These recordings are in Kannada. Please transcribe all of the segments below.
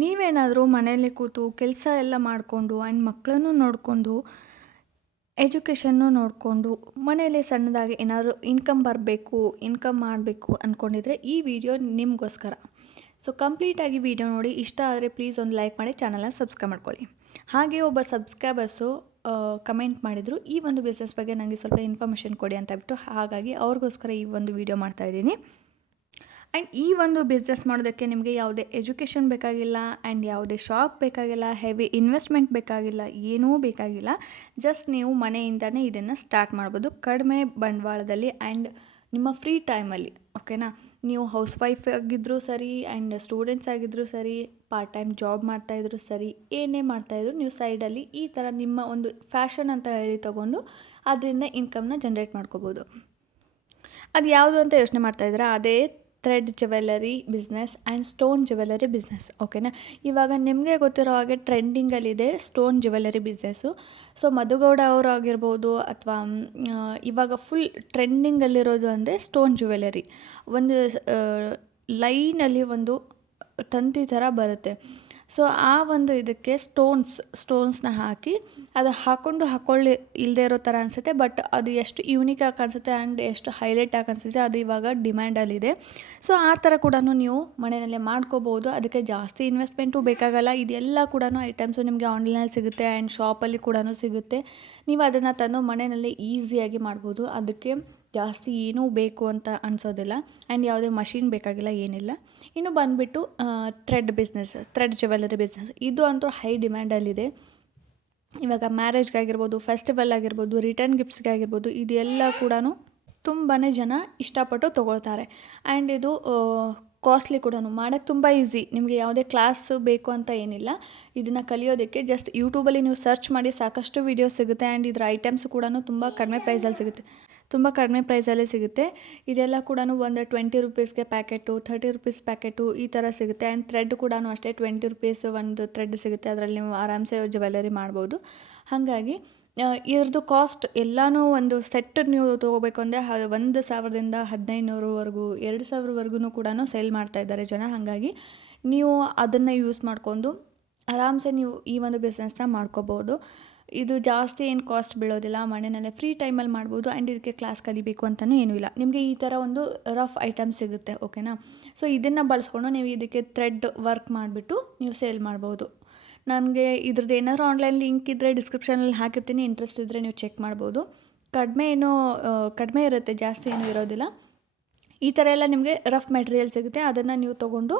ನೀವೇನಾದರೂ ಮನೆಯಲ್ಲೇ ಕೂತು ಕೆಲಸ ಎಲ್ಲ ಮಾಡಿಕೊಂಡು ಆ್ಯಂಡ್ ಮಕ್ಕಳನ್ನು ನೋಡಿಕೊಂಡು ಎಜುಕೇಷನ್ನು ನೋಡಿಕೊಂಡು ಮನೆಯಲ್ಲೇ ಸಣ್ಣದಾಗಿ ಏನಾದರೂ ಇನ್ಕಮ್ ಬರಬೇಕು ಇನ್ಕಮ್ ಮಾಡಬೇಕು ಅಂದ್ಕೊಂಡಿದ್ರೆ ಈ ವಿಡಿಯೋ ನಿಮಗೋಸ್ಕರ. ಸೊ ಕಂಪ್ಲೀಟಾಗಿ ವಿಡಿಯೋ ನೋಡಿ, ಇಷ್ಟ ಆದರೆ ಪ್ಲೀಸ್ ಒಂದು ಲೈಕ್ ಮಾಡಿ, ಚಾನಲ್ನ ಸಬ್ಸ್ಕ್ರೈಬ್ ಮಾಡ್ಕೊಳ್ಳಿ. ಹಾಗೆ ಒಬ್ಬ ಸಬ್ಸ್ಕ್ರೈಬರ್ಸು ಕಮೆಂಟ್ ಮಾಡಿದರು, ಈ ಒಂದು ಬಿಸ್ನೆಸ್ ಬಗ್ಗೆ ನನಗೆ ಸ್ವಲ್ಪ ಇನ್ಫಾರ್ಮೇಷನ್ ಕೊಡಿ ಅಂತ ಬಿಟ್ಟು. ಹಾಗಾಗಿ ಅವ್ರಿಗೋಸ್ಕರ ಈ ಒಂದು ವಿಡಿಯೋ ಮಾಡ್ತಾಯಿದ್ದೀನಿ. ಆ್ಯಂಡ್ ಈ ಒಂದು ಬಿಸ್ನೆಸ್ ಮಾಡೋದಕ್ಕೆ ನಿಮಗೆ ಯಾವುದೇ ಎಜುಕೇಷನ್ ಬೇಕಾಗಿಲ್ಲ ಆ್ಯಂಡ್ ಯಾವುದೇ ಶಾಪ್ ಬೇಕಾಗಿಲ್ಲ, ಹೆವಿ ಇನ್ವೆಸ್ಟ್ಮೆಂಟ್ ಬೇಕಾಗಿಲ್ಲ, ಏನೂ ಬೇಕಾಗಿಲ್ಲ. ಜಸ್ಟ್ ನೀವು ಮನೆಯಿಂದನೇ ಇದನ್ನು ಸ್ಟಾರ್ಟ್ ಮಾಡ್ಬೋದು ಕಡಿಮೆ ಬಂಡವಾಳದಲ್ಲಿ ಆ್ಯಂಡ್ ನಿಮ್ಮ ಫ್ರೀ ಟೈಮಲ್ಲಿ. ಓಕೆನಾ? ನೀವು ಹೌಸ್ ವೈಫ್ ಆಗಿದ್ದರೂ ಸರಿ ಆ್ಯಂಡ್ ಸ್ಟೂಡೆಂಟ್ಸ್ ಆಗಿದ್ದರೂ ಸರಿ, ಪಾರ್ಟ್ ಟೈಮ್ ಜಾಬ್ ಮಾಡ್ತಾಯಿದ್ರು ಸರಿ, ಏನೇ ಮಾಡ್ತಾಯಿದ್ರು ನೀವು ಸೈಡಲ್ಲಿ ಈ ಥರ ನಿಮ್ಮ ಒಂದು ಫ್ಯಾಷನ್ ಅಂತ ಹೇಳಿ ತೊಗೊಂಡು ಅದರಿಂದ ಇನ್ಕಮ್ನ ಜನ್ರೇಟ್ ಮಾಡ್ಕೋಬೋದು. ಅದು ಯಾವುದು ಅಂತ ಯೋಚನೆ ಮಾಡ್ತಾಯಿದ್ರೆ ಅದೇ thread jewellery business and stone jewellery business. ಓಕೆನಾ? ಇವಾಗ ನಿಮಗೆ ಗೊತ್ತಿರೋ ಹಾಗೆ ಟ್ರೆಂಡಿಂಗಲ್ಲಿದೆ stone jewellery business. So Madhu Gowda ಅವರು ಆಗಿರ್ಬೋದು ಅಥವಾ ಇವಾಗ ಫುಲ್ ಟ್ರೆಂಡಿಂಗಲ್ಲಿರೋದು ಅಂದರೆ ಸ್ಟೋನ್ ಜ್ಯುವೆಲರಿ. ಒಂದು ಲೈನಲ್ಲಿ ಒಂದು ತಂತಿ ಥರ ಬರುತ್ತೆ. ಸೊ ಆ ಒಂದು ಇದಕ್ಕೆ ಸ್ಟೋನ್ಸ್ನ ಹಾಕಿ ಅದು ಹಾಕ್ಕೊಳ್ಳಿ ಇಲ್ಲದೆ ಇರೋ ಥರ ಅನಿಸುತ್ತೆ, ಬಟ್ ಅದು ಎಷ್ಟು ಯೂನಿಕಾಗಿ ಕಾಣಿಸುತ್ತೆ ಆ್ಯಂಡ್ ಎಷ್ಟು ಹೈಲೈಟಾಗಿ ಕಾಣಿಸುತ್ತೆ, ಅದು ಇವಾಗ ಡಿಮ್ಯಾಂಡಲ್ಲಿದೆ. ಸೊ ಆ ಥರ ಕೂಡ ನೀವು ಮನೆಯಲ್ಲೇ ಮಾಡ್ಕೋಬೋದು. ಅದಕ್ಕೆ ಜಾಸ್ತಿ ಇನ್ವೆಸ್ಟ್ಮೆಂಟು ಬೇಕಾಗಲ್ಲ. ಇದೆಲ್ಲ ಕೂಡ ಐಟಮ್ಸು ನಿಮಗೆ ಆನ್ಲೈನಲ್ಲಿ ಸಿಗುತ್ತೆ ಆ್ಯಂಡ್ ಶಾಪಲ್ಲಿ ಕೂಡ ಸಿಗುತ್ತೆ. ನೀವು ಅದನ್ನು ತಂದು ಮನೆಯಲ್ಲೇ ಈಸಿಯಾಗಿ ಮಾಡ್ಬೋದು. ಅದಕ್ಕೆ ಜಾಸ್ತಿ ಏನೂ ಬೇಕು ಅಂತ ಅನಿಸೋದಿಲ್ಲ ಆ್ಯಂಡ್ ಯಾವುದೇ ಮಷಿನ್ ಬೇಕಾಗಿಲ್ಲ, ಏನಿಲ್ಲ. ಇನ್ನು ಬಂದುಬಿಟ್ಟು ಥ್ರೆಡ್ ಜ್ಯುವೆಲರಿ ಬಿಸ್ನೆಸ್, ಇದು ಅಂತೂ ಹೈ ಡಿಮ್ಯಾಂಡಲ್ಲಿದೆ. ಇವಾಗ ಮ್ಯಾರೇಜ್ಗಾಗಿರ್ಬೋದು, ಫೆಸ್ಟಿವಲ್ ಆಗಿರ್ಬೋದು, ರಿಟರ್ನ್ ಗಿಫ್ಟ್ಸ್ಗಾಗಿರ್ಬೋದು, ಇದೆಲ್ಲ ಕೂಡ ತುಂಬಾ ಜನ ಇಷ್ಟಪಟ್ಟು ತೊಗೊಳ್ತಾರೆ. ಆ್ಯಂಡ್ ಇದು ಕಾಸ್ಟ್ಲಿ ಕೂಡ, ಮಾಡೋಕ್ಕೆ ತುಂಬ ಈಸಿ. ನಿಮಗೆ ಯಾವುದೇ ಕ್ಲಾಸು ಬೇಕು ಅಂತ ಏನಿಲ್ಲ. ಇದನ್ನು ಕಲಿಯೋದಕ್ಕೆ ಜಸ್ಟ್ ಯೂಟ್ಯೂಬಲ್ಲಿ ನೀವು ಸರ್ಚ್ ಮಾಡಿ ಸಾಕಷ್ಟು ವೀಡಿಯೋಸ್ ಸಿಗುತ್ತೆ ಆ್ಯಂಡ್ ಇದರ ಐಟಮ್ಸ್ ಕೂಡ ತುಂಬ ಕಡಿಮೆ ಪ್ರೈಸಲ್ಲಿ ಸಿಗುತ್ತೆ. ಇದೆಲ್ಲ ಕೂಡ ಒಂದು 20 ರುಪೀಸ್ಗೆ ಪ್ಯಾಕೆಟು, 30 ರುಪೀಸ್ ಪ್ಯಾಕೆಟು ಈ ಥರ ಸಿಗುತ್ತೆ. ಆ್ಯಂಡ್ ಥ್ರೆಡ್ ಕೂಡ ಅಷ್ಟೇ 20 ರುಪೀಸ್ ಒಂದು ಥ್ರೆಡ್ ಸಿಗುತ್ತೆ. ಅದರಲ್ಲಿ ನೀವು ಆರಾಮ್ಸೆ ಜ್ಯುವೆಲರಿ ಮಾಡ್ಬೋದು. ಹಾಗಾಗಿ ಇದ್ರದ್ದು ಕಾಸ್ಟ್ ಎಲ್ಲನೂ ಒಂದು ಸೆಟ್ ನೀವು ತೊಗೋಬೇಕು ಅಂದರೆ 1,000ದಿಂದ 1,500ವರೆಗೂ 2,000ವರೆಗೂ ಕೂಡ ಸೇಲ್ ಮಾಡ್ತಾಯಿದ್ದಾರೆ ಜನ. ಹಾಗಾಗಿ ನೀವು ಅದನ್ನು ಯೂಸ್ ಮಾಡಿಕೊಂಡು ಆರಾಮ್ಸೆ ನೀವು ಈ ಒಂದು ಬಿಸ್ನೆಸ್ನ ಮಾಡ್ಕೋಬೋದು. ಇದು ಜಾಸ್ತಿ ಏನು ಕಾಸ್ಟ್ ಬೀಳೋದಿಲ್ಲ, ಮನೆಯಲ್ಲೇ ಫ್ರೀ ಟೈಮಲ್ಲಿ ಮಾಡ್ಬೋದು. ಆ್ಯಂಡ್ ಇದಕ್ಕೆ ಕ್ಲಾಸ್ ಕಲಿಬೇಕು ಅಂತಲೂ ಏನೂ ಇಲ್ಲ. ನಿಮಗೆ ಈ ಥರ ಒಂದು ರಫ್ ಐಟಮ್ ಸಿಗುತ್ತೆ. ಓಕೆನಾ? ಸೊ ಇದನ್ನು ಬಳಸ್ಕೊಂಡು ನೀವು ಇದಕ್ಕೆ ಥ್ರೆಡ್ ವರ್ಕ್ ಮಾಡಿಬಿಟ್ಟು ನೀವು ಸೇಲ್ ಮಾಡ್ಬೋದು. ನನಗೆ ಇದ್ರದ್ದು ಏನಾದರೂ ಆನ್ಲೈನ್ ಲಿಂಕ್ ಇದ್ದರೆ ಡಿಸ್ಕ್ರಿಪ್ಷನಲ್ಲಿ ಹಾಕಿರ್ತೀನಿ, ಇಂಟ್ರೆಸ್ಟ್ ಇದ್ದರೆ ನೀವು ಚೆಕ್ ಮಾಡ್ಬೋದು. ಕಡಿಮೆ ಇರುತ್ತೆ, ಜಾಸ್ತಿ ಏನೂ ಇರೋದಿಲ್ಲ. ಈ ಥರ ಎಲ್ಲ ನಿಮಗೆ ರಫ್ ಮೆಟೀರಿಯಲ್ ಸಿಗುತ್ತೆ. ಅದನ್ನು ನೀವು ತೊಗೊಂಡು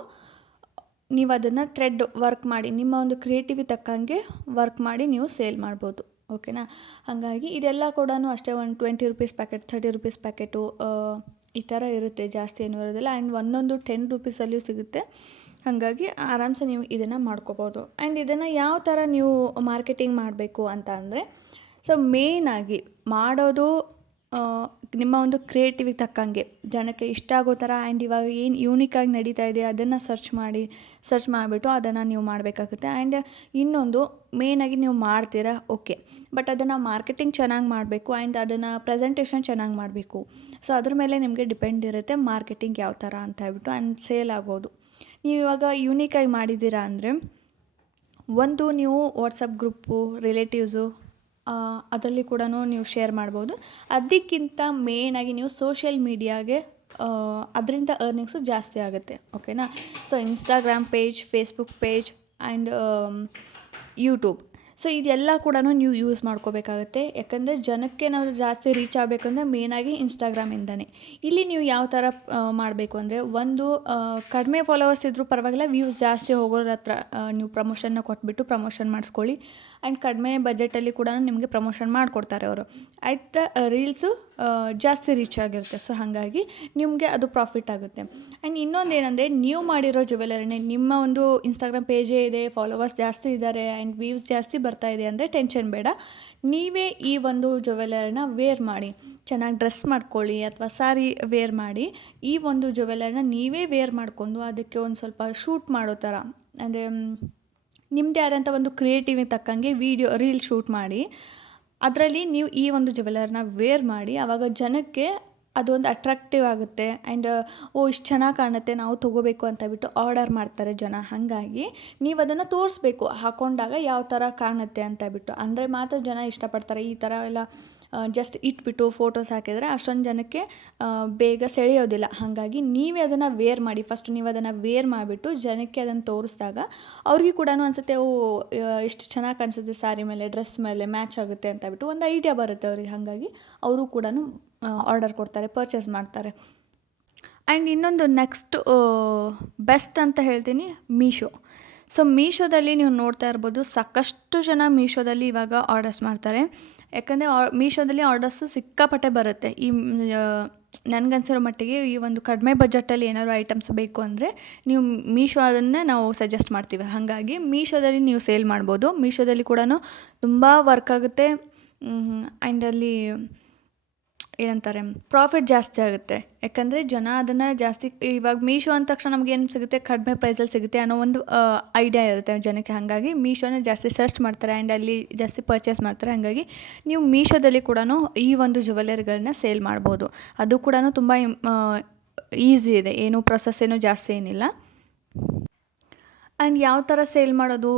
ನೀವು ಅದನ್ನು ಥ್ರೆಡ್ ವರ್ಕ್ ಮಾಡಿ ನಿಮ್ಮ ಒಂದು ಕ್ರಿಯೇಟಿವಿ ತಕ್ಕಂಗೆ ವರ್ಕ್ ಮಾಡಿ ನೀವು ಸೇಲ್ ಮಾಡ್ಬೋದು. ಓಕೆನಾ? ಹಾಗಾಗಿ ಇದೆಲ್ಲ ಕೂಡ ಅಷ್ಟೇ ಒಂದು 20 ರುಪೀಸ್ ಪ್ಯಾಕೆಟ್, 30 ರುಪೀಸ್ ಪ್ಯಾಕೆಟು ಈ ಥರ ಇರುತ್ತೆ, ಜಾಸ್ತಿ ಏನೂ ಇರೋದಿಲ್ಲ. ಆ್ಯಂಡ್ ಒಂದೊಂದು 10 ರುಪೀಸಲ್ಲಿಯೂ ಸಿಗುತ್ತೆ. ಹಾಗಾಗಿ ಆರಾಮ್ಸೆ ನೀವು ಇದನ್ನು ಮಾಡ್ಕೋಬೋದು. ಆ್ಯಂಡ್ ಇದನ್ನು ಯಾವ ಥರ ನೀವು ಮಾರ್ಕೆಟಿಂಗ್ ಮಾಡಬೇಕು ಅಂತ ಅಂದರೆ, ಸೊ ಮೇಯ್ನಾಗಿ ಮಾಡೋದು ನಿಮ್ಮ ಒಂದು ಕ್ರಿಯೇಟಿವಿಗೆ ತಕ್ಕಂಗೆ ಜನಕ್ಕೆ ಇಷ್ಟ ಆಗೋ ಥರ. ಆ್ಯಂಡ್ ಇವಾಗ ಏನು ಯೂನಿಕಾಗಿ ನಡೀತಾ ಇದೆ ಅದನ್ನು ಸರ್ಚ್ ಮಾಡಿಬಿಟ್ಟು ಅದನ್ನು ನೀವು ಮಾಡಬೇಕಾಗುತ್ತೆ. ಆ್ಯಂಡ್ ಇನ್ನೊಂದು ಮೇಯ್ನಾಗಿ ನೀವು ಮಾಡ್ತೀರಾ, ಓಕೆ, ಬಟ್ ಅದನ್ನು ಮಾರ್ಕೆಟಿಂಗ್ ಚೆನ್ನಾಗಿ ಮಾಡಬೇಕು ಆ್ಯಂಡ್ ಅದನ್ನು ಪ್ರೆಸೆಂಟೇಷನ್ ಚೆನ್ನಾಗಿ ಮಾಡಬೇಕು. ಸೊ ಅದ್ರ ಮೇಲೆ ನಿಮಗೆ ಡಿಪೆಂಡ್ ಇರುತ್ತೆ ಮಾರ್ಕೆಟಿಂಗ್ ಯಾವ ಥರ ಅಂತ ಹೇಳ್ಬಿಟ್ಟು. ಆ್ಯಂಡ್ ಸೇಲ್ ಆಗ್ಬೋದು. ನೀವು ಇವಾಗ ಯೂನಿಕಾಗಿ ಮಾಡಿದ್ದೀರಾ ಅಂದರೆ ಒಂದು ನೀವು ವಾಟ್ಸಪ್ ಗ್ರೂಪು, ರಿಲೇಟಿವ್ಸು ಅದರಲ್ಲಿ ಕೂಡ ನೀವು ಶೇರ್ ಮಾಡ್ಬೋದು. ಅದಕ್ಕಿಂತ ಮೇಯ್ನಾಗಿ ನೀವು ಸೋಷಿಯಲ್ ಮೀಡಿಯಾಗೆ ಅದರಿಂದ ಅರ್ನಿಂಗ್ಸು ಜಾಸ್ತಿ ಆಗುತ್ತೆ. ಓಕೆನಾ? So Instagram page, Facebook page and YouTube, so ಇದೆಲ್ಲ ಕೂಡ ನೀವು ಯೂಸ್ ಮಾಡ್ಕೋಬೇಕಾಗತ್ತೆ. ಯಾಕಂದರೆ ಜನಕ್ಕೆ ನಾವು ಜಾಸ್ತಿ ರೀಚ್ ಆಗಬೇಕಂದ್ರೆ ಮೇಯ್ನಾಗಿ ಇನ್ಸ್ಟಾಗ್ರಾಮಿಂದನೇ. ಇಲ್ಲಿ ನೀವು ಯಾವ ಥರ ಮಾಡಬೇಕು ಅಂದರೆ, ಒಂದು ಕಡಿಮೆ ಫಾಲೋವರ್ಸ್ ಇದ್ದರೂ ಪರವಾಗಿಲ್ಲ, ವ್ಯೂಸ್ ಜಾಸ್ತಿ ಹೋಗೋರ ಹತ್ರ ನೀವು ಪ್ರಮೋಷನ್ನ ಕೊಟ್ಬಿಟ್ಟು ಪ್ರಮೋಷನ್ ಮಾಡಿಸ್ಕೊಳ್ಳಿ. ಆ್ಯಂಡ್ ಕಡಿಮೆ ಬಜೆಟಲ್ಲಿ ಕೂಡ ನಿಮಗೆ ಪ್ರಮೋಷನ್ ಮಾಡಿಕೊಡ್ತಾರೆ ಅವರು. ಆಯ್ತಾ? ರೀಲ್ಸು ಜಾಸ್ತಿ ರೀಚ್ ಆಗಿರುತ್ತೆ. ಸೊ ಹಾಗಾಗಿ ನಿಮಗೆ ಅದು ಪ್ರಾಫಿಟ್ ಆಗುತ್ತೆ. ಆ್ಯಂಡ್ ಇನ್ನೊಂದು ಏನಂದರೆ, ನೀವು ಮಾಡಿರೋ ಜ್ಯುವೆಲರಿನೇ ನಿಮ್ಮ ಒಂದು ಇನ್ಸ್ಟಾಗ್ರಾಮ್ ಪೇಜೇ ಇದೆ, ಫಾಲೋವರ್ಸ್ ಜಾಸ್ತಿ ಇದ್ದಾರೆ ಆ್ಯಂಡ್ ವ್ಯೂಸ್ ಜಾಸ್ತಿ ಬರ್ತಾ ಇದೆ ಅಂದರೆ ಟೆನ್ಷನ್ ಬೇಡ. ನೀವೇ ಈ ಒಂದು ಜ್ಯುವೆಲರಿನ ವೇರ್ ಮಾಡಿ, ಚೆನ್ನಾಗಿ ಡ್ರೆಸ್ ಮಾಡ್ಕೊಳ್ಳಿ ಅಥವಾ ಸಾರಿ ವೇರ್ ಮಾಡಿ ಈ ಒಂದು ಜ್ಯುವೆಲರಿನ ನೀವೇ ವೇರ್ ಮಾಡಿಕೊಂಡು ಅದಕ್ಕೆ ಒಂದು ಸ್ವಲ್ಪ ಶೂಟ್ ಮಾಡೋ ಥರ, ಅಂದರೆ ನಿಮ್ಮದೇ ಆದಂಥ ಒಂದು ಕ್ರಿಯೇಟಿವಿಗೆ ತಕ್ಕಂಗೆ ರೀಲ್ ಶೂಟ್ ಮಾಡಿ ಅದರಲ್ಲಿ ನೀವು ಈ ಒಂದು ಜ್ಯುವೆಲರ್ನ ವೇರ್ ಮಾಡಿ ಆವಾಗ ಜನಕ್ಕೆ ಅದೊಂದು ಅಟ್ರಾಕ್ಟಿವ್ ಆಗುತ್ತೆ. ಆ್ಯಂಡ್ ಓ ಇಷ್ಟು ಚೆನ್ನಾಗಿ ಕಾಣುತ್ತೆ, ನಾವು ತೊಗೋಬೇಕು ಅಂತ ಬಿಟ್ಟು ಆರ್ಡರ್ ಮಾಡ್ತಾರೆ ಜನ. ಹಾಗಾಗಿ ನೀವು ಅದನ್ನು ತೋರಿಸ್ಬೇಕು, ಹಾಕ್ಕೊಂಡಾಗ ಯಾವ ಥರ ಕಾಣುತ್ತೆ ಅಂತ ಬಿಟ್ಟು. ಅಂದರೆ ಮಾತ್ರ ಜನ ಇಷ್ಟಪಡ್ತಾರೆ. ಈ ಥರ ಎಲ್ಲ ಜಸ್ಟ್ ಇಟ್ಬಿಟ್ಟು ಫೋಟೋಸ್ ಹಾಕಿದರೆ ಅಷ್ಟೊಂದು ಜನಕ್ಕೆ ಬೇಗ ಸೆಳೆಯೋದಿಲ್ಲ. ಹಾಗಾಗಿ ನೀವೇ ಅದನ್ನು ವೇರ್ ಮಾಡಿ. ಫಸ್ಟ್ ನೀವು ಅದನ್ನು ವೇರ್ ಮಾಡಿಬಿಟ್ಟು ಜನಕ್ಕೆ ಅದನ್ನು ತೋರಿಸಿದಾಗ ಅವ್ರಿಗೆ ಕೂಡ ಅನಿಸುತ್ತೆ, ಓ ಎಷ್ಟು ಚೆನ್ನಾಗಿ ಕಾಣಿಸುತ್ತೆ ಸ್ಯಾರಿ ಮೇಲೆ, ಡ್ರೆಸ್ ಮೇಲೆ ಮ್ಯಾಚ್ ಆಗುತ್ತೆ ಅಂತ ಬಿಟ್ಟು ಒಂದು ಐಡಿಯಾ ಬರುತ್ತೆ ಅವ್ರಿಗೆ. ಹಾಗಾಗಿ ಅವರು ಕೂಡ ಆರ್ಡರ್ ಕೊಡ್ತಾರೆ, ಪರ್ಚೇಸ್ ಮಾಡ್ತಾರೆ. ಆ್ಯಂಡ್ ಇನ್ನೊಂದು ನೆಕ್ಸ್ಟ್ ಬೆಸ್ಟ್ ಅಂತ ಹೇಳ್ತೀನಿ, ಮೀಶೋ. ಸೊ ಮೀಶೋದಲ್ಲಿ ನೀವು ನೋಡ್ತಾ ಇರ್ಬೋದು, ಸಾಕಷ್ಟು ಜನ ಮೀಶೋದಲ್ಲಿ ಇವಾಗ ಆರ್ಡರ್ಸ್ ಮಾಡ್ತಾರೆ. ಯಾಕಂದರೆ ಮೀಶೋದಲ್ಲಿ ಆರ್ಡರ್ಸು ಸಿಕ್ಕಾಪಟ್ಟೆ ಬರುತ್ತೆ. ನನಗನ್ಸಿರೋ ಮಟ್ಟಿಗೆ ಈ ಒಂದು ಕಡಿಮೆ ಬಜೆಟಲ್ಲಿ ಏನಾದರೂ ಐಟಮ್ಸ್ ಬೇಕು ಅಂದರೆ ನೀವು ಮೀಶೋ ಅದನ್ನೇ ನಾವು ಸಜೆಸ್ಟ್ ಮಾಡ್ತೀವಿ. ಹಾಗಾಗಿ ಮೀಶೋದಲ್ಲಿ ನೀವು ಸೇಲ್ ಮಾಡ್ಬೋದು. ಮೀಶೋದಲ್ಲಿ ಕೂಡ ತುಂಬ ವರ್ಕ್ ಆಗುತ್ತೆ. ಆ್ಯಂಡ್ ಅಲ್ಲಿ ಏನಂತಾರೆ, ಪ್ರಾಫಿಟ್ ಜಾಸ್ತಿ ಆಗುತ್ತೆ. ಯಾಕಂದರೆ ಜನ ಅದನ್ನು ಜಾಸ್ತಿ, ಇವಾಗ ಮೀಶೋ ಅಂದ ತಕ್ಷಣ ನಮಗೇನು ಸಿಗುತ್ತೆ, ಕಡಿಮೆ ಪ್ರೈಸಲ್ಲಿ ಸಿಗುತ್ತೆ ಅನ್ನೋ ಒಂದು ಐಡಿಯಾ ಇರುತ್ತೆ ಜನಕ್ಕೆ. ಹಾಗಾಗಿ ಮೀಶೋನ ಜಾಸ್ತಿ ಸರ್ಚ್ ಮಾಡ್ತಾರೆ ಆ್ಯಂಡ್ ಅಲ್ಲಿ ಜಾಸ್ತಿ ಪರ್ಚೇಸ್ ಮಾಡ್ತಾರೆ. ಹಾಗಾಗಿ ನೀವು ಮೀಶೋದಲ್ಲಿ ಕೂಡ ಈ ಒಂದು ಜ್ಯುವೆಲರಿಗಳನ್ನ ಸೇಲ್ ಮಾಡ್ಬೋದು. ಅದು ಕೂಡ ತುಂಬ ಈಸಿ ಇದೆ, ಏನು ಪ್ರೊಸೆಸ್ ಏನು ಜಾಸ್ತಿ ಏನಿಲ್ಲ. ಆ್ಯಂಡ್ ಯಾವ ಥರ ಸೇಲ್ ಮಾಡೋದು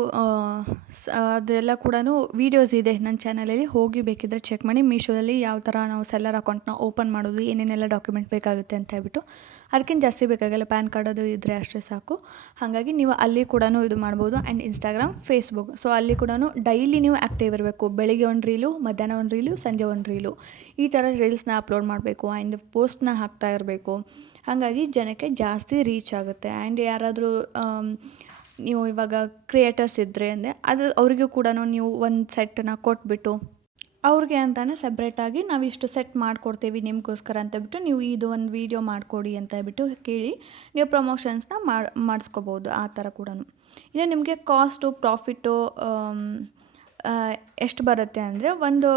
ಅದೆಲ್ಲ ಕೂಡ ವೀಡಿಯೋಸ್ ಇದೆ ನನ್ನ ಚಾನಲಲ್ಲಿ, ಹೋಗಿ ಬೇಕಿದ್ದರೆ ಚೆಕ್ ಮಾಡಿ. ಮೀಶೋದಲ್ಲಿ ಯಾವ ಥರ ನಾವು ಸೆಲ್ಲರ್ ಅಕೌಂಟ್ನ ಓಪನ್ ಮಾಡೋದು, ಏನೇನೆಲ್ಲ ಡಾಕ್ಯುಮೆಂಟ್ ಬೇಕಾಗುತ್ತೆ ಅಂತ ಹೇಳ್ಬಿಟ್ಟು. ಅದಕ್ಕಿಂತ ಜಾಸ್ತಿ ಬೇಕಾಗಲ್ಲ, ಪ್ಯಾನ್ ಕಾರ್ಡ್ ಅದು ಇದ್ದರೆ ಅಷ್ಟೇ ಸಾಕು. ಹಾಗಾಗಿ ನೀವು ಅಲ್ಲಿ ಕೂಡ ಇದು ಮಾಡ್ಬೋದು. ಆ್ಯಂಡ್ ಇನ್ಸ್ಟಾಗ್ರಾಮ್, ಫೇಸ್ಬುಕ್, ಸೊ ಅಲ್ಲಿ ಕೂಡ ಡೈಲಿ ನೀವು ಆ್ಯಕ್ಟಿವ್ ಇರಬೇಕು. ಬೆಳಿಗ್ಗೆ ಒಂದು ರೀಲು, ಮಧ್ಯಾಹ್ನ ಒಂದು ರೀಲು, ಸಂಜೆ ಒಂದು ರೀಲು, ಈ ಥರ ರೀಲ್ಸ್ನ ಅಪ್ಲೋಡ್ ಮಾಡಬೇಕು. ಆ್ಯಂಡ್ ಪೋಸ್ಟ್ನ ಹಾಕ್ತಾ ಇರಬೇಕು. ಹಾಗಾಗಿ ಜನಕ್ಕೆ ಜಾಸ್ತಿ ರೀಚ್ ಆಗುತ್ತೆ. ಆ್ಯಂಡ್ ಯಾರಾದರೂ ನೀವು ಇವಾಗ ಕ್ರಿಯೇಟರ್ಸ್ ಇದ್ದರೆ ಅಂದರೆ ಅದು ಅವರಿಗೂ ಕೂಡ ನೀವು ಒಂದು ಸೆಟ್ಟನ್ನ ಕೊಟ್ಬಿಟ್ಟು ಅವ್ರಿಗೆ ಅಂತಲೇ ಸಪ್ರೇಟಾಗಿ ನಾವು ಇಷ್ಟು ಸೆಟ್ ಮಾಡಿಕೊಡ್ತೀವಿ ನಿಮಗೋಸ್ಕರ ಅಂತ ಬಿಟ್ಟು, ನೀವು ಇದು ಒಂದು ವೀಡಿಯೋ ಮಾಡಿಕೊಡಿ ಅಂತ ಹೇಳ್ಬಿಟ್ಟು ಕೇಳಿ ನೀವು ಪ್ರಮೋಷನ್ಸ್ನ ಮಾಡಿಸ್ಕೋಬೋದು. ಆ ಥರ ಕೂಡ. ಇನ್ನು ನಿಮಗೆ ಕಾಸ್ಟು, ಪ್ರಾಫಿಟ್ಟು ಎಷ್ಟು ಬರುತ್ತೆ ಅಂದರೆ, ಒಂದು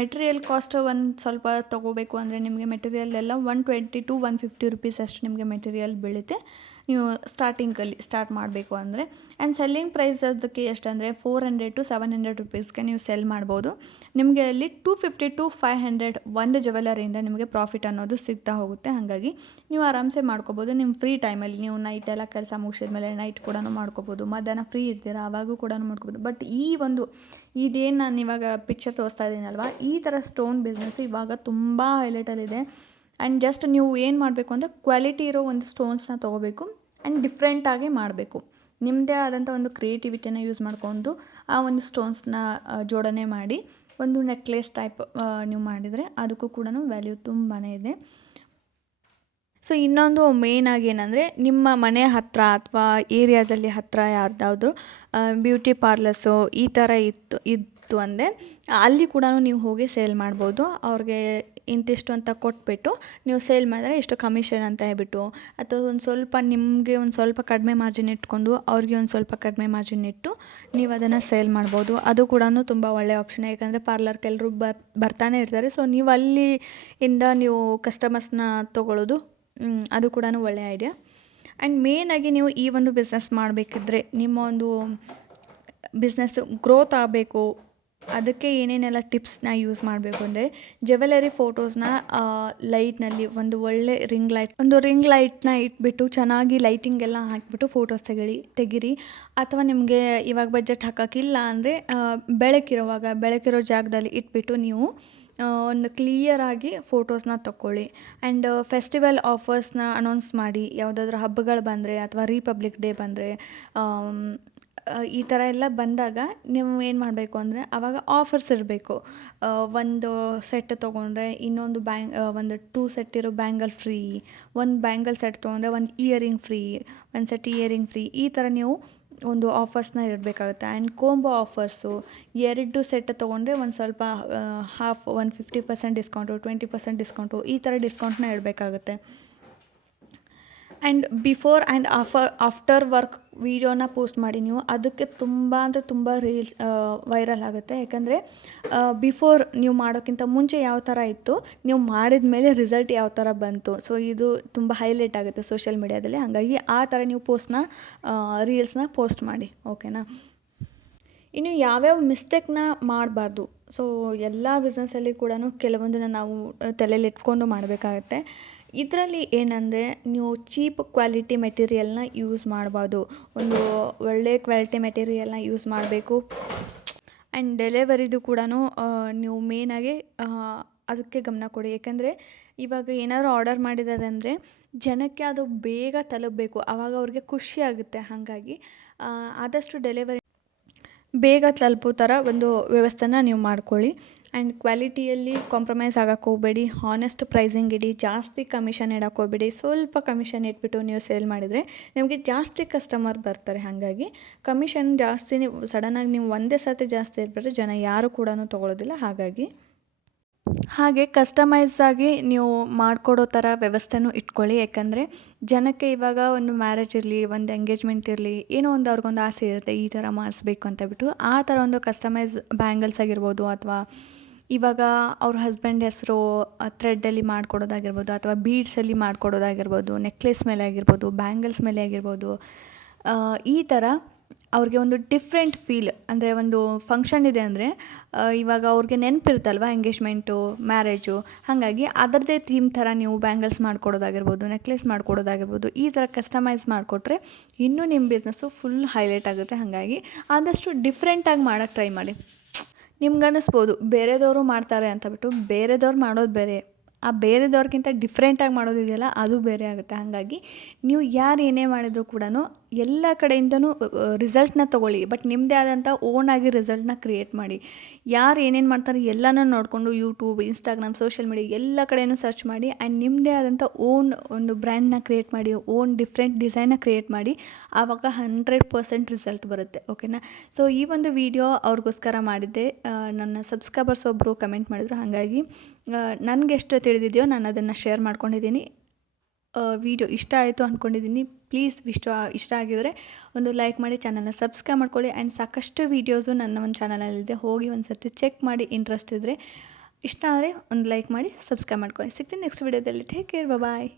ಮೆಟೀರಿಯಲ್ ಕಾಸ್ಟ್ ಒಂದು ಸ್ವಲ್ಪ ತೊಗೋಬೇಕು ಅಂದರೆ ನಿಮಗೆ ಮೆಟೀರಿಯಲ್ ಎಲ್ಲ 120 to 150 ರುಪೀಸ್ ಅಷ್ಟು ನಿಮಗೆ ಮೆಟೀರಿಯಲ್ ಬೀಳುತ್ತೆ ನೀವು ಸ್ಟಾರ್ಟಿಂಗಲ್ಲಿ ಸ್ಟಾರ್ಟ್ ಮಾಡಬೇಕು ಅಂದರೆ. ಆ್ಯಂಡ್ ಸೆಲ್ಲಿಂಗ್ ಪ್ರೈಸ್ ಅದಕ್ಕೆ ಎಷ್ಟಂದರೆ 400 to 700 ರುಪೀಸ್ಗೆ ನೀವು ಸೆಲ್ ಮಾಡ್ಬೋದು. ನಿಮಗೆ ಅಲ್ಲಿ 250 to 500 ಒಂದು ಜ್ಯುವೆಲರಿಯಿಂದ ನಿಮಗೆ ಪ್ರಾಫಿಟ್ ಅನ್ನೋದು ಸಿಗ್ತಾ ಹೋಗುತ್ತೆ. ಹಾಗಾಗಿ ನೀವು ಆರಾಮ್ಸೆ ಮಾಡ್ಕೋಬೋದು. ನಿಮ್ಮ ಫ್ರೀ ಟೈಮಲ್ಲಿ ನೀವು ನೈಟೆಲ್ಲ ಕೆಲಸ ಮುಗಿಸಿದ್ಮೇಲೆ ನೈಟ್ ಕೂಡ ಮಾಡ್ಕೋಬೋದು. ಮಧ್ಯಾಹ್ನ ಫ್ರೀ ಇರ್ತೀರ, ಆವಾಗೂ ಕೂಡ ಮಾಡ್ಕೋಬೋದು. ಬಟ್ ಇದೇನು ನಾನು ಇವಾಗ ಪಿಕ್ಚರ್ ತೋರಿಸ್ತಾ ಇದ್ದೀನಲ್ವ, ಈ ಥರ ಸ್ಟೋನ್ ಬಿಸ್ನೆಸ್ ಇವಾಗ ತುಂಬ ಹೈಲೈಟಲ್ಲಿದೆ. ಆ್ಯಂಡ್ ಜಸ್ಟ್ ನೀವು ಏನು ಮಾಡಬೇಕು ಅಂದರೆ ಕ್ವಾಲಿಟಿ ಇರೋ ಒಂದು ಸ್ಟೋನ್ಸ್ನ ತೊಗೋಬೇಕು ಆ್ಯಂಡ್ ಡಿಫ್ರೆಂಟಾಗಿ ಮಾಡಬೇಕು. ನಿಮ್ಮದೇ ಆದಂಥ ಒಂದು ಕ್ರಿಯೇಟಿವಿಟಿನ ಯೂಸ್ ಮಾಡ್ಕೊಂಡು ಆ ಒಂದು ಸ್ಟೋನ್ಸ್ನ ಜೋಡಣೆ ಮಾಡಿ ಒಂದು ನೆಕ್ಲೆಸ್ ಟೈಪ್ ನೀವು ಮಾಡಿದರೆ ಅದಕ್ಕೂ ಕೂಡ ವ್ಯಾಲ್ಯೂ ತುಂಬಾ ಇದೆ. ಸೊ ಇನ್ನೊಂದು ಮೇಯ್ನಾಗಿ ಏನಂದರೆ, ನಿಮ್ಮ ಮನೆ ಹತ್ತಿರ ಅಥವಾ ಏರಿಯಾದಲ್ಲಿ ಹತ್ತಿರ ಯಾರ್ದಾದ್ರು ಬ್ಯೂಟಿ ಪಾರ್ಲರ್ಸು ಈ ಥರ ಇತ್ತು ಅಂದರೆ ಅಲ್ಲಿ ಕೂಡ ನೀವು ಹೋಗಿ ಸೇಲ್ ಮಾಡ್ಬೋದು. ಅವ್ರಿಗೆ ಇಂತಿಷ್ಟು ಅಂತ ಕೊಟ್ಬಿಟ್ಟು ನೀವು ಸೇಲ್ ಮಾಡಿದ್ರೆ ಇಷ್ಟು ಕಮಿಷನ್ ಅಂತ ಹೇಳ್ಬಿಟ್ಟು, ಅಥವಾ ನಿಮಗೆ ಒಂದು ಸ್ವಲ್ಪ ಕಡಿಮೆ ಮಾರ್ಜಿನ್ ಇಟ್ಕೊಂಡು ಅವ್ರಿಗೆ ಒಂದು ಸ್ವಲ್ಪ ಕಡಿಮೆ ಮಾರ್ಜಿನ್ ಇಟ್ಟು ನೀವು ಅದನ್ನು ಸೇಲ್ ಮಾಡ್ಬೋದು. ಅದು ಕೂಡ ತುಂಬ ಒಳ್ಳೆಯ ಆಪ್ಷನ್. ಯಾಕಂದರೆ ಪಾರ್ಲರ್ಗೆ ಎಲ್ಲರೂ ಬರ್ತಾನೆ ಇರ್ತಾರೆ. ಸೊ ನೀವು ಅಲ್ಲಿಂದ ನೀವು ಕಸ್ಟಮರ್ಸ್ನ ತೊಗೊಳ್ಳೋದು ಅದು ಕೂಡ ಒಳ್ಳೆಯ ಐಡಿಯಾ. ಆ್ಯಂಡ್ ಮೇಯ್ನಾಗಿ ನೀವು ಈ ಒಂದು ಬಿಸ್ನೆಸ್ ಮಾಡಬೇಕಿದ್ರೆ, ನಿಮ್ಮ ಒಂದು ಬಿಸ್ನೆಸ್ಸು ಗ್ರೋತ್ ಆಗಬೇಕು, ಅದಕ್ಕೆ ಏನೇನೆಲ್ಲ ಟಿಪ್ಸ್ನ ಯೂಸ್ ಮಾಡಬೇಕು ಅಂದರೆ, ಜ್ಯುವೆಲರಿ ಫೋಟೋಸ್ನ ಲೈಟ್ನಲ್ಲಿ ಒಂದು ಒಳ್ಳೆ ರಿಂಗ್ ಲೈಟ್ನ ಇಟ್ಬಿಟ್ಟು ಚೆನ್ನಾಗಿ ಲೈಟಿಂಗ್ ಎಲ್ಲ ಹಾಕಿಬಿಟ್ಟು ಫೋಟೋಸ್ ತೆಗೀರಿ. ಅಥವಾ ನಿಮಗೆ ಇವಾಗ ಬಜೆಟ್ ಹಾಕೋಕ್ಕಿಲ್ಲ ಅಂದರೆ ಬೆಳಕಿರೋ ಜಾಗದಲ್ಲಿ ಇಟ್ಬಿಟ್ಟು ನೀವು ಒಂದು ಕ್ಲಿಯರಾಗಿ ಫೋಟೋಸ್ನ ತಗೊಳ್ಳಿ. ಆ್ಯಂಡ್ ಫೆಸ್ಟಿವಲ್ ಆಫರ್ಸ್ನ ಅನೌನ್ಸ್ ಮಾಡಿ. ಯಾವುದಾದ್ರೂ ಹಬ್ಬಗಳು ಬಂದರೆ ಅಥವಾ ರಿಪಬ್ಲಿಕ್ ಡೇ ಬಂದರೆ ಈ ಥರ ಎಲ್ಲ ಬಂದಾಗ ನೀವು ಏನು ಮಾಡಬೇಕು ಅಂದರೆ ಆವಾಗ ಆಫರ್ಸ್ ಇರಬೇಕು. ಒಂದು ಸೆಟ್ ತೊಗೊಂಡ್ರೆ ಇನ್ನೊಂದು ಒಂದು 2 ಸೆಟ್ ಇರೋ ಬ್ಯಾಂಗಲ್ ಫ್ರೀ, ಒಂದು ಬ್ಯಾಂಗಲ್ ಸೆಟ್ ತೊಗೊಂಡ್ರೆ ಒಂದು ಇಯರಿಂಗ್ ಫ್ರೀ, ಒಂದು ಸೆಟ್ ಇಯರಿಂಗ್ ಫ್ರೀ, ಈ ಥರ ನೀವು ಒಂದು ಆಫರ್ಸ್ನ ಇಡಬೇಕಾಗುತ್ತೆ. ಆ್ಯಂಡ್ ಕೋಂಬೋ ಆಫರ್ಸು, 2 ಸೆಟ್ ತೊಗೊಂಡ್ರೆ ಒಂದು ಸ್ವಲ್ಪ ಒಂದು 50% ಡಿಸ್ಕೌಂಟು, 20% ಡಿಸ್ಕೌಂಟು, ಈ ಥರ ಡಿಸ್ಕೌಂಟ್ನ ಇಡಬೇಕಾಗುತ್ತೆ. And before and after work ವೀಡಿಯೋನ ಪೋಸ್ಟ್ ಮಾಡಿ ನೀವು. ಅದಕ್ಕೆ ತುಂಬ ರೀಲ್ಸ್ ವೈರಲ್ ಆಗುತ್ತೆ. ಯಾಕಂದರೆ ಬಿಫೋರ್ ನೀವು ಮಾಡೋಕ್ಕಿಂತ ಮುಂಚೆ ಯಾವ ಥರ ಇತ್ತು, ನೀವು ಮಾಡಿದ ಮೇಲೆ ರಿಸಲ್ಟ್ ಯಾವ ಥರ ಬಂತು, ಸೊ ಇದು ತುಂಬ ಹೈಲೈಟ್ ಆಗುತ್ತೆ ಸೋಷಿಯಲ್ ಮೀಡಿಯಾದಲ್ಲಿ. ಹಾಗಾಗಿ ಆ ಥರ ನೀವು ರೀಲ್ಸ್ನ ಪೋಸ್ಟ್ ಮಾಡಿ, ಓಕೆನಾ. ಇನ್ನು ಯಾವ್ಯಾವ ಮಿಸ್ಟೇಕ್ನ ಮಾಡಬಾರ್ದು ಸೊ ಎಲ್ಲ ಬಿಸ್ನೆಸ್ಸಲ್ಲಿ ಕೂಡ ಕೆಲವೊಂದನ್ನು ನಾವು ತಲೆಯಲ್ಲಿ ಇಟ್ಕೊಂಡು ಮಾಡಬೇಕಾಗತ್ತೆ. ಇದರಲ್ಲಿ ಏನಂದರೆ ನೀವು ಚೀಪ್ ಕ್ವಾಲಿಟಿ ಮೆಟೀರಿಯಲ್ನ ಯೂಸ್ ಮಾಡಬಾರ್ದು. ಒಂದು ಒಳ್ಳೆ ಕ್ವಾಲಿಟಿ ಮೆಟೀರಿಯಲ್ನ ಯೂಸ್ ಮಾಡಬೇಕು. ಆ್ಯಂಡ್ ಡೆಲಿವರಿದು ಕೂಡ ನೀವು ಮೇಯ್ನಾಗಿ ಅದಕ್ಕೆ ಗಮನ ಕೊಡಿ. ಯಾಕಂದರೆ ಇವಾಗ ಏನಾದರೂ ಆರ್ಡರ್ ಮಾಡಿದ್ದಾರೆ ಅಂದರೆ ಜನಕ್ಕೆ ಅದು ಬೇಗ ತಲುಪಬೇಕು, ಆವಾಗ ಅವ್ರಿಗೆ ಖುಷಿ ಆಗುತ್ತೆ. ಹಾಗಾಗಿ ಆದಷ್ಟು ಡೆಲಿವರಿ ಬೇಗ ತಲುಪೋ ಥರ ಒಂದು ವ್ಯವಸ್ಥೆನ ನೀವು ಮಾಡ್ಕೊಳ್ಳಿ. ಆ್ಯಂಡ್ ಕ್ವಾಲಿಟಿಯಲ್ಲಿ ಕಾಂಪ್ರಮೈಸ್ ಆಗಕ್ಕೆ ಹೋಗಬೇಡಿ. ಹಾನೆಸ್ಟ್ ಪ್ರೈಸಿಂಗ್ ಇಡಿ, ಜಾಸ್ತಿ ಕಮಿಷನ್ ಇಡಕ್ಕೆ ಹೋಗಬೇಡಿ. ಸ್ವಲ್ಪ ಕಮಿಷನ್ ಇಟ್ಬಿಟ್ಟು ನೀವು ಸೇಲ್ ಮಾಡಿದರೆ ನಿಮಗೆ ಜಾಸ್ತಿ ಕಸ್ಟಮರ್ ಬರ್ತಾರೆ. ಹಾಗಾಗಿ ಕಮಿಷನ್ ಜಾಸ್ತಿ ನೀವು ಸಡನ್ನಾಗಿ ನೀವು ಒಂದೇ ಸರ್ತಿ ಜಾಸ್ತಿ ಇಟ್ಬಿಟ್ರೆ ಜನ ಯಾರು ಕೂಡ ತೊಗೊಳ್ಳೋದಿಲ್ಲ. ಹಾಗೆ ಕಸ್ಟಮೈಸ್ ಆಗಿ ನೀವು ಮಾಡಿಕೊಡೋ ಥರ ವ್ಯವಸ್ಥೆನೂ ಇಟ್ಕೊಳ್ಳಿ. ಯಾಕಂದರೆ ಜನಕ್ಕೆ ಇವಾಗ ಒಂದು ಮ್ಯಾರೇಜ್ ಇರಲಿ, ಒಂದು ಎಂಗೇಜ್ಮೆಂಟ್ ಇರಲಿ, ಏನೋ ಒಂದು ಅವ್ರಿಗೊಂದು ಆಸೆ ಇರುತ್ತೆ ಈ ಥರ ಮಾಡಿಸ್ಬೇಕು ಅಂತ ಬಿಟ್ಟು, ಆ ಥರ ಒಂದು ಕಸ್ಟಮೈಸ್ ಬ್ಯಾಂಗಲ್ಸ್ ಆಗಿರ್ಬೋದು, ಅಥವಾ ಇವಾಗ ಅವ್ರ ಹಸ್ಬೆಂಡ್ ಹೆಸರು ಥ್ರೆಡ್ಡಲ್ಲಿ ಮಾಡಿಕೊಡೋದಾಗಿರ್ಬೋದು, ಅಥವಾ ಬೀಡ್ಸಲ್ಲಿ ಮಾಡಿಕೊಡೋದಾಗಿರ್ಬೋದು, ನೆಕ್ಲೆಸ್ ಮೇಲೆ ಆಗಿರ್ಬೋದು, ಬ್ಯಾಂಗಲ್ಸ್ ಮೇಲೆ ಆಗಿರ್ಬೋದು, ಈ ಥರ ಅವ್ರಿಗೆ ಒಂದು ಡಿಫ್ರೆಂಟ್ ಫೀಲ್. ಅಂದರೆ ಒಂದು ಫಂಕ್ಷನ್ ಇದೆ ಅಂದರೆ ಇವಾಗ ಅವ್ರಿಗೆ ನೆನಪಿರುತ್ತಲ್ವ ಎಂಗೇಜ್ಮೆಂಟು, ಮ್ಯಾರೇಜು, ಹಾಗಾಗಿ ಅದರದ್ದೇ ಥೀಮ್ ಥರ ನೀವು ಬ್ಯಾಂಗಲ್ಸ್ ಮಾಡಿಕೊಡೋದಾಗಿರ್ಬೋದು, ನೆಕ್ಲೆಸ್ ಮಾಡಿಕೊಡೋದಾಗಿರ್ಬೋದು, ಈ ಥರ ಕಸ್ಟಮೈಸ್ ಮಾಡಿಕೊಟ್ರೆ ಇನ್ನೂ ನಿಮ್ಮ ಬಿಸ್ನೆಸ್ಸು ಫುಲ್ ಹೈಲೈಟ್ ಆಗುತ್ತೆ. ಹಾಗಾಗಿ ಆದಷ್ಟು ಡಿಫ್ರೆಂಟಾಗಿ ಮಾಡೋಕ್ಕೆ ಟ್ರೈ ಮಾಡಿ. ನಿಮ್ಗೆ ಅನ್ನಿಸ್ಬೋದು ಬೇರೆದವರು ಮಾಡ್ತಾರೆ ಅಂತ ಬಿಟ್ಟು, ಬೇರೆದವ್ರು ಮಾಡೋದು ಬೇರೆ, ಆ ಬೇರೆದವ್ರಿಗಿಂತ ಡಿಫ್ರೆಂಟಾಗಿ ಮಾಡೋದಿದೆಯಲ್ಲ ಅದು ಬೇರೆ ಆಗುತ್ತೆ. ಹಾಗಾಗಿ ನೀವು ಯಾರು ಏನೇ ಮಾಡಿದರೂ ಕೂಡ ಎಲ್ಲ ಕಡೆಯಿಂದನೂ ರಿಸಲ್ಟ್ನ ತೊಗೊಳ್ಳಿ, ಬಟ್ ನಿಮ್ಮದೇ ಆದಂಥ ಓನಾಗಿ ರಿಸಲ್ಟ್ನ ಕ್ರಿಯೇಟ್ ಮಾಡಿ. ಯಾರು ಏನೇನು ಮಾಡ್ತಾರೆ ಎಲ್ಲನೂ ನೋಡಿಕೊಂಡು ಯೂಟ್ಯೂಬ್, ಇನ್ಸ್ಟಾಗ್ರಾಮ್, ಸೋಷಿಯಲ್ ಮೀಡಿಯಾ ಎಲ್ಲ ಕಡೆಯೂ ಸರ್ಚ್ ಮಾಡಿ. ಆ್ಯಂಡ್ ನಿಮ್ಮದೇ ಆದಂಥ ಓನ್ ಒಂದು ಬ್ರ್ಯಾಂಡ್ನ ಕ್ರಿಯೇಟ್ ಮಾಡಿ, ಓನ್ ಡಿಫ್ರೆಂಟ್ ಡಿಸೈನ್ನ ಕ್ರಿಯೇಟ್ ಮಾಡಿ. ಆವಾಗ 100% ರಿಸಲ್ಟ್ ಬರುತ್ತೆ. ಓಕೆನಾ? ಸೊ ಈ ಒಂದು ವಿಡಿಯೋ ಅವ್ರಿಗೋಸ್ಕರ ಮಾಡಿದ್ದೆ. ನನ್ನ ಸಬ್ಸ್ಕ್ರೈಬರ್ಸ್ ಒಬ್ಬರು ಕಮೆಂಟ್ ಮಾಡಿದರು. ಹಾಗಾಗಿ ನನಗೆಷ್ಟು ತಿಳಿದಿದೆಯೋ ನಾನು ಅದನ್ನು ಶೇರ್ ಮಾಡ್ಕೊಂಡಿದ್ದೀನಿ. ವಿಡಿಯೋ ಇಷ್ಟ ಆಯಿತು ಅಂದ್ಕೊಂಡಿದ್ದೀನಿ. ಪ್ಲೀಸ್ ಇಷ್ಟ ಆಗಿದರೆ ಒಂದು ಲೈಕ್ ಮಾಡಿ, ಚಾನಲ್ನ ಸಬ್ಸ್ಕ್ರೈಬ್ ಮಾಡ್ಕೊಳ್ಳಿ. ಆ್ಯಂಡ್ ಸಾಕಷ್ಟು ವೀಡಿಯೋಸು ನನ್ನ ಒಂದು ಚಾನಲಲ್ಲಿದೆ, ಹೋಗಿ ಒಂದು ಸರ್ತಿ ಚೆಕ್ ಮಾಡಿ. ಇಂಟ್ರೆಸ್ಟ್ ಇದ್ದರೆ, ಇಷ್ಟ ಆದರೆ ಒಂದು ಲೈಕ್ ಮಾಡಿ, ಸಬ್ಸ್ಕ್ರೈಬ್ ಮಾಡ್ಕೊಳ್ಳಿ. ಸಿಗ್ತೀನಿ ನೆಕ್ಸ್ಟ್ ವೀಡಿಯೋದಲ್ಲಿ. ಟೇಕ್ ಕೇರ್, ಬಾಯ್.